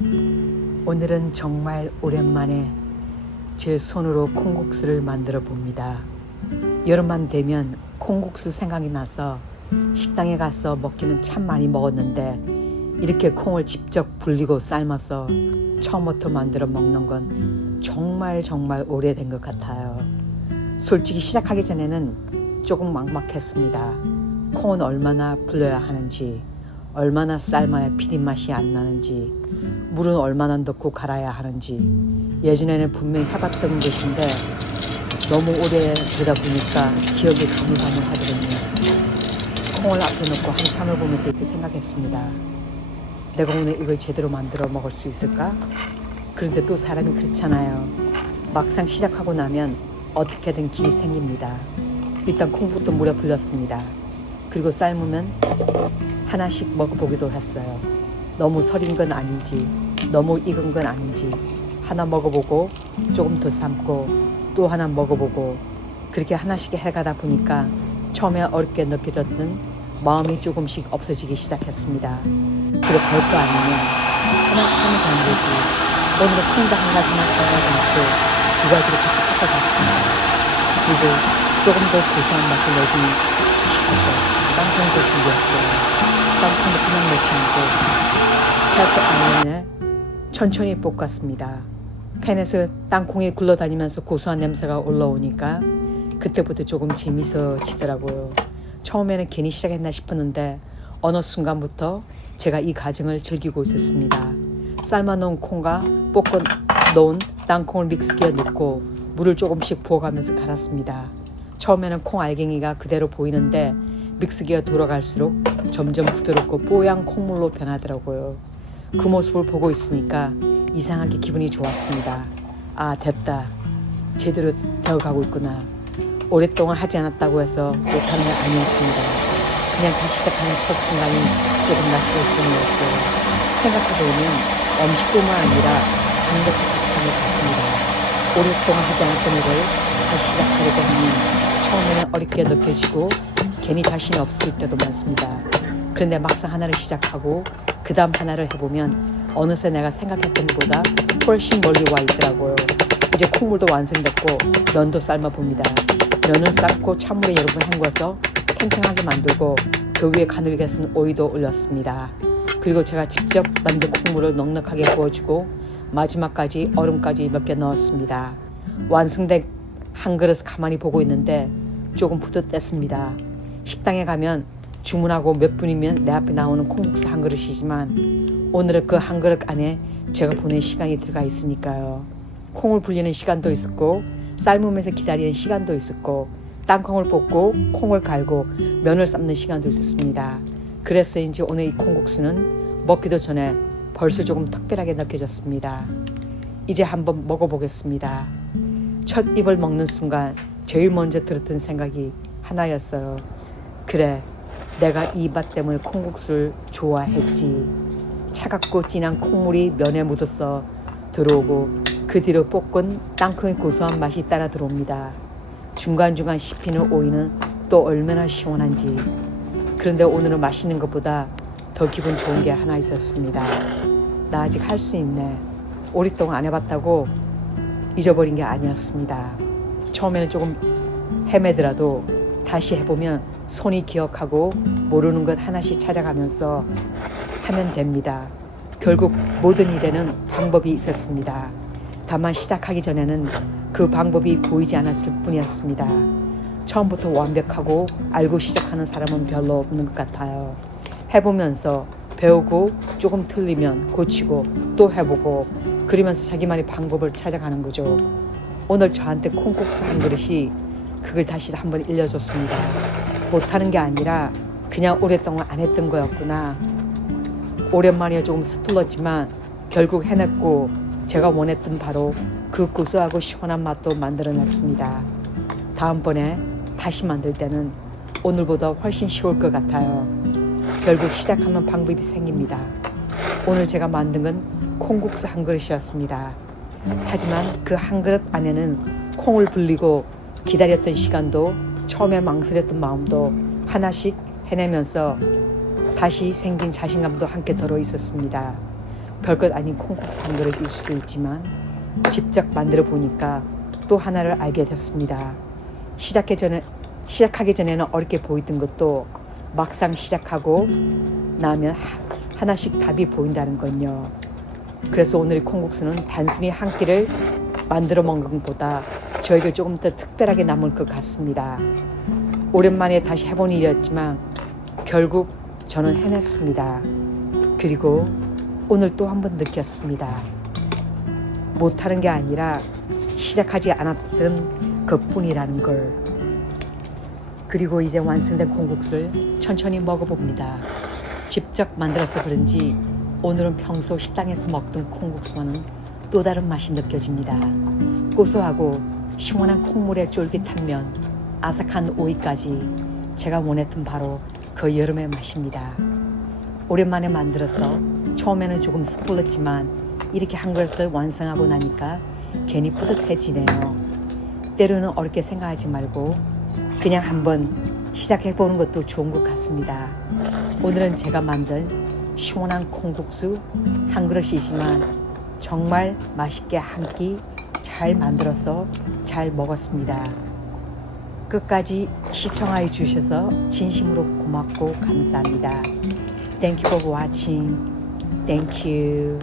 오늘은 정말 오랜만에 제 손으로 콩국수를 만들어 봅니다. 여름만 되면 콩국수 생각이 나서 식당에 가서 먹기는 참 많이 먹었는데 이렇게 콩을 직접 불리고 삶아서 처음부터 만들어 먹는 건 정말 오래된 것 같아요. 솔직히 시작하기 전에는 조금 막막했습니다. 콩은 얼마나 불려야 하는지, 얼마나 삶아야 비린맛이 안 나는지, 물은 얼마나 넣고 갈아야 하는지 예전에는 분명히 해봤던 것인데 너무 오래 되다 보니까 기억이 가물가물하더군요. 콩을 앞에 놓고 한참을 보면서 이렇게 생각했습니다. 내가 오늘 이걸 제대로 만들어 먹을 수 있을까? 그런데 또 사람이 그렇잖아요. 막상 시작하고 나면 어떻게든 길이 생깁니다. 일단 콩부터 물에 불렸습니다. 그리고 삶으면 하나씩 먹어보기도 했어요. 너무 설인 건 아닌지, 너무 익은 건 아닌지 하나 먹어보고 조금 더 삶고 또 하나 먹어보고 그렇게 하나씩 해가다 보니까 처음에 어렵게 느껴졌던 마음이 조금씩 없어지기 시작했습니다. 그래 별거 아니면 하나씩 하면 되는 거지. 오늘은 콩도 한 가지만 사용하지 않고 두 가지를 같이 섞어봤습니다. 그리고 조금 더 고소한 맛을 내기 싶어서 땅콩도 준비했어요. 땅콩도 그냥 넣지 않고 가스 아연에 천천히 볶았습니다. 팬에서 땅콩이 굴러다니면서 고소한 냄새가 올라오니까 그때부터 조금 재밌어지더라고요. 처음에는 괜히 시작했나 싶었는데 어느 순간부터 제가 이 과정을 즐기고 있었습니다. 삶아놓은 콩과 볶아 놓은 땅콩을 믹스기에 넣고 물을 조금씩 부어가면서 갈았습니다. 처음에는 콩 알갱이가 그대로 보이는데 믹스기가 돌아갈수록 점점 부드럽고 뽀얀 콩물로 변하더라고요. 그 모습을 보고 있으니까 이상하게 기분이 좋았습니다. 아, 됐다. 제대로 되어가고 있구나. 오랫동안 하지 않았다고 해서 못하는 게 아니었습니다. 그냥 다시 시작하는 첫 순간이 조금 낯설 뿐이었어요. 생각해보면 음식뿐만 아니라 삶도 비슷한 것 같습니다. 오랫동안 하지 않았던 일을 다시 시작하려고 하면 처음에는 어렵게 느껴지고 괜히 자신이 없을 때도 많습니다. 그런데 막상 하나를 시작하고 그 다음 하나를 해보면 어느새 내가 생각했던 것보다 훨씬 멀리 와 있더라고요. 이제 콩물도 완성됐고 면도 삶아봅니다. 면은 삶고 찬물에 여러 번 헹궈서 탱탱하게 만들고 그 위에 가늘게 쓴 오이도 올렸습니다. 그리고 제가 직접 만든 콩물을 넉넉하게 부어주고 마지막까지 얼음까지 몇 개 넣었습니다. 완성된 한 그릇 가만히 보고 있는데 조금 뿌듯했습니다. 식당에 가면 주문하고 몇 분이면 내 앞에 나오는 콩국수 한 그릇이지만 오늘은 그 한 그릇 안에 제가 보낸 시간이 들어가 있으니까요. 콩을 불리는 시간도 있었고 삶으면서 기다리는 시간도 있었고 땅콩을 볶고 콩을 갈고 면을 삶는 시간도 있었습니다. 그래서인지 오늘 이 콩국수는 먹기도 전에 벌써 조금 특별하게 느껴졌습니다. 이제 한번 먹어보겠습니다. 첫 입을 먹는 순간 제일 먼저 들었던 생각이 하나였어요. 그래, 내가 이 맛 때문에 콩국수를 좋아했지. 차갑고 진한 콩물이 면에 묻어서 들어오고 그 뒤로 볶은 땅콩의 고소한 맛이 따라 들어옵니다. 중간중간 씹히는 오이는 또 얼마나 시원한지. 그런데 오늘은 맛있는 것보다 더 기분 좋은 게 하나 있었습니다. 나 아직 할 수 있네. 오랫동안 안 해봤다고 잊어버린 게 아니었습니다. 처음에는 조금 헤매더라도 다시 해보면 손이 기억하고 모르는 것 하나씩 찾아가면서 하면 됩니다. 결국 모든 일에는 방법이 있었습니다. 다만 시작하기 전에는 그 방법이 보이지 않았을 뿐이었습니다. 처음부터 완벽하고 알고 시작하는 사람은 별로 없는 것 같아요. 해보면서 배우고 조금 틀리면 고치고 또 해보고 그러면서 자기만의 방법을 찾아가는 거죠. 오늘 저한테 콩국수 한 그릇이 그걸 다시 한번 일려줬습니다. 못하는 게 아니라 그냥 오랫동안 안 했던 거였구나. 오랜만에 조금 서툴렀지만 결국 해냈고 제가 원했던 바로 그 고소하고 시원한 맛도 만들어냈습니다. 다음번에 다시 만들 때는 오늘보다 훨씬 쉬울 것 같아요. 결국 시작하면 방법이 생깁니다. 오늘 제가 만든 건 콩국수 한 그릇이었습니다. 하지만 그 한 그릇 안에는 콩을 불리고 기다렸던 시간도 처음에 망설였던 마음도 하나씩 해내면서 다시 생긴 자신감도 함께 들어 있었습니다. 별것 아닌 콩국수 한 그릇일 수도 있지만 직접 만들어 보니까 또 하나를 알게 됐습니다. 시작하기 전에는 어렵게 보이던 것도 막상 시작하고 나면 하나씩 답이 보인다는 건요. 그래서 오늘의 콩국수는 단순히 한 끼를 만들어 먹는 것보다 저에게 조금 더 특별하게 남을 것 같습니다. 오랜만에 다시 해본 일이었지만 결국 저는 해냈습니다. 그리고 오늘 또 한 번 느꼈습니다. 못하는 게 아니라 시작하지 않았던 것뿐이라는 걸. 그리고 이제 완성된 콩국수를 천천히 먹어봅니다. 직접 만들어서 그런지 오늘은 평소 식당에서 먹던 콩국수와는 또 다른 맛이 느껴집니다. 고소하고 시원한 콩물의 쫄깃한 면, 아삭한 오이까지 제가 원했던 바로 그 여름의 맛입니다. 오랜만에 만들어서 처음에는 조금 서툴렀지만 이렇게 한 그릇을 완성하고 나니까 괜히 뿌듯해지네요. 때로는 어렵게 생각하지 말고 그냥 한번 시작해보는 것도 좋은 것 같습니다. 오늘은 제가 만든 시원한 콩국수 한 그릇이지만 정말 맛있게 한 끼 잘 만들어서 잘 먹었습니다. 끝까지 시청해 주셔서 진심으로 고맙고 감사합니다. Thank you for watching. Thank you.